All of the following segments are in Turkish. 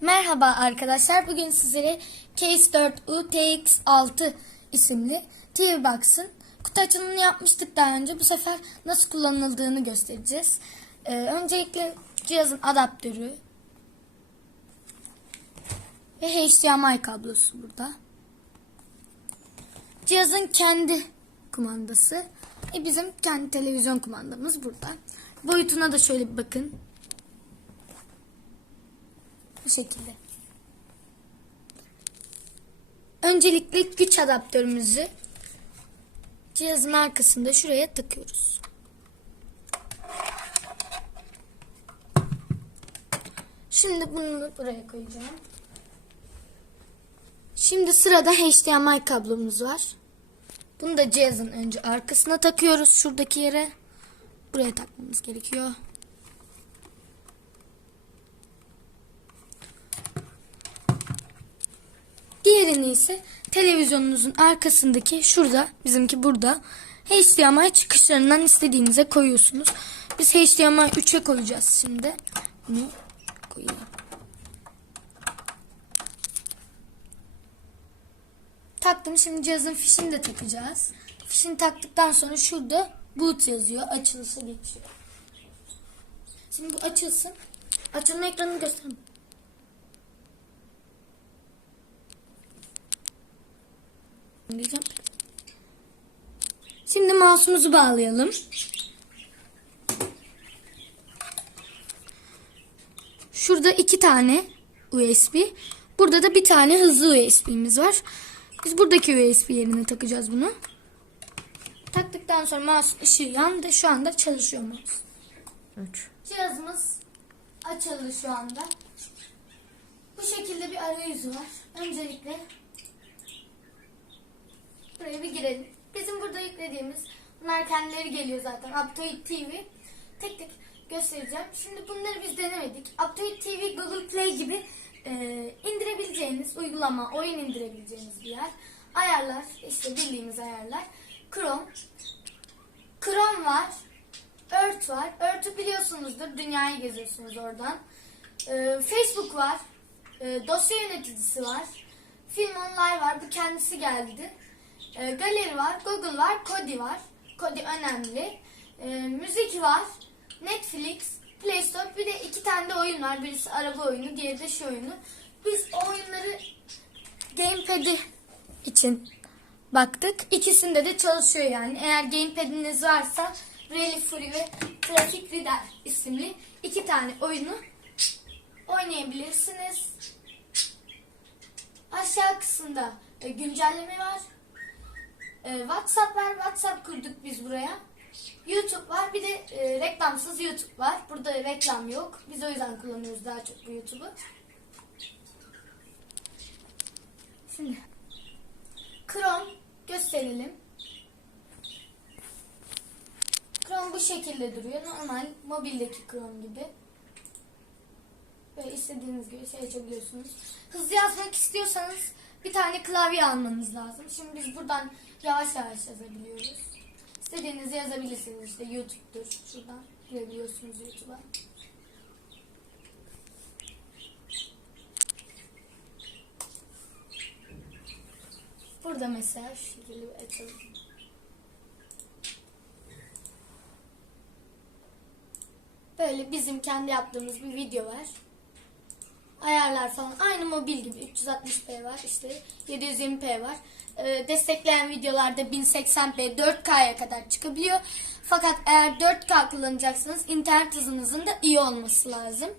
Merhaba arkadaşlar. Bugün sizlere Case 4 UTX6 isimli TV Box'ın kutu açılımını yapmıştık daha önce. Bu sefer nasıl kullanıldığını göstereceğiz. Ee, öncelikle cihazın adaptörü ve HDMI kablosu burada. Cihazın kendi kumandası ve bizim kendi televizyon kumandamız burada. Boyutuna da şöyle bir bakın. Bu şekilde. Öncelikle güç adaptörümüzü cihazın arkasında şuraya takıyoruz. Şimdi bunu buraya koyacağım. Şimdi sırada HDMI kablomuz var. Bunu da cihazın önce arkasına takıyoruz şuradaki yere. Buraya takmamız gerekiyor. Diğerini ise televizyonunuzun arkasındaki şurada bizimki burada HDMI çıkışlarından istediğinize koyuyorsunuz. Biz HDMI 3'e koyacağız şimdi. Bunu koyayım. Taktım şimdi cihazın fişini de takacağız. Fişini taktıktan sonra şurada boot yazıyor. Açılışa geçiyor. Şimdi bu açılsın. Açılma ekranını göstereyim. Diyeceğim. Şimdi mouse'umuzu bağlayalım. Şurada iki tane USB. Burada da bir tane hızlı USB'miz var. Biz buradaki USB yerine takacağız bunu. Taktıktan sonra mouse ışığı yandı. Şu anda çalışıyor mouse. 3. Cihazımız açıldı şu anda. Bu şekilde bir arayüzü var. Öncelikle buraya bir girelim. Bizim burada yüklediğimiz bunlar kendileri geliyor zaten. Aptoid TV. Tek tek göstereceğim. Şimdi bunları biz denemedik. Aptoid TV Google Play gibi e, indirebileceğiniz uygulama, oyun indirebileceğiniz bir yer. Ayarlar, işte bildiğimiz ayarlar. Chrome. Chrome var. Earth var. Earth'ü biliyorsunuzdur. Dünyayı geziyorsunuz oradan. Ee, Facebook var. Ee, dosya yöneticisi var. Film Online var. Bu kendisi geldi. Ee, galeri var. Google var. Kodi var. Kodi önemli. Ee, müzik var. Netflix, Play Store. Bir de iki tane de oyun var. Birisi araba oyunu, diğeri de şu oyunu. Biz o oyunları Gamepad'i için baktık. İkisinde de çalışıyor yani. Eğer gamepad'iniz varsa Rally Free ve Traffic Reader isimli iki tane oyunu oynayabilirsiniz. Aşağı kısımda e, güncelleme var. E, WhatsApp var. WhatsApp kurduk biz buraya. YouTube var. Bir de e, reklamsız YouTube var. Burada reklam yok. Biz o yüzden kullanıyoruz daha çok bu YouTube'u. Şimdi Chrome gösterelim. Chrome bu şekilde duruyor. Normal mobildeki Chrome gibi. Böyle istediğiniz gibi şey açabiliyorsunuz. Hızlı yazmak istiyorsanız bir tane klavye almanız lazım. Şimdi biz buradan yavaş yavaş yazabiliyoruz. İstediğinizi yazabilirsiniz. İşte YouTube'dur. Şuradan girebiliyorsunuz YouTube'a. Burada mesela şu şekilde bir açalım. Böyle bizim kendi yaptığımız bir video var. Ayarlar falan aynı mobil gibi 360p var işte 720p var. Ee, destekleyen videolarda 1080p 4K'ya kadar çıkabiliyor. Fakat eğer 4K kullanacaksanız internet hızınızın da iyi olması lazım.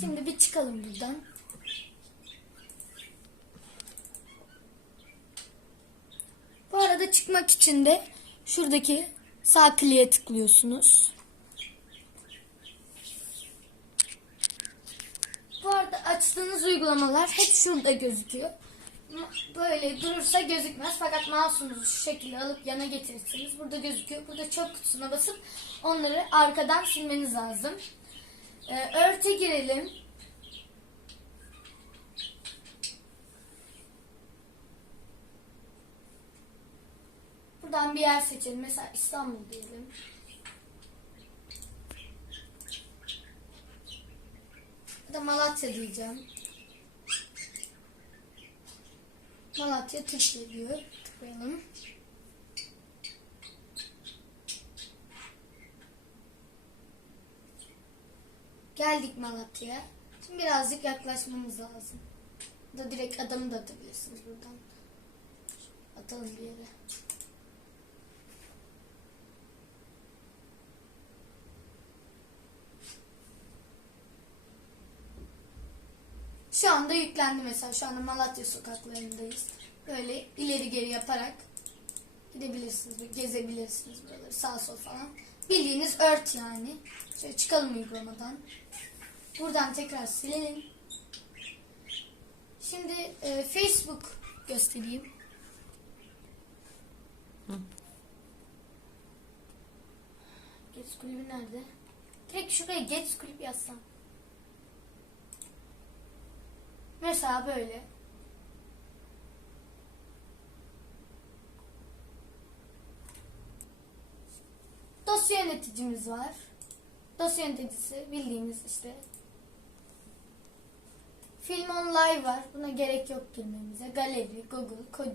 Şimdi bir çıkalım buradan. Bu arada çıkmak için de şuradaki sağ kliğe tıklıyorsunuz. Bu arada açtığınız uygulamalar hep şurada gözüküyor. Böyle durursa gözükmez fakat mouse'unuzu şu şekilde alıp yana getirirseniz burada gözüküyor. Burada çöp kutusuna basıp onları arkadan silmeniz lazım. Ee, örte girelim. Buradan bir yer seçelim. Mesela İstanbul diyelim. Malatya diyeceğim. Malatya Türkiye diyor. Tıklayalım. Geldik Malatya'ya. Şimdi birazcık yaklaşmamız lazım. Da direkt adamı da atabilirsiniz buradan. Atalım bir yere. Şu anda yüklendi mesela. Şu anda Malatya sokaklarındayız. Böyle ileri geri yaparak gidebilirsiniz, gezebilirsiniz buraları sağ sol falan. Bildiğiniz ört yani. Şöyle çıkalım uygulamadan. Buradan tekrar silelim. Şimdi e, Facebook göstereyim. Geç kulübü nerede? Direkt şuraya geç kulüp yazsam. Mesela böyle. Dosya yöneticimiz var. Dosya yöneticisi bildiğimiz işte. Film on live var. Buna gerek yok girmemize. Galeri, Google, Kodi.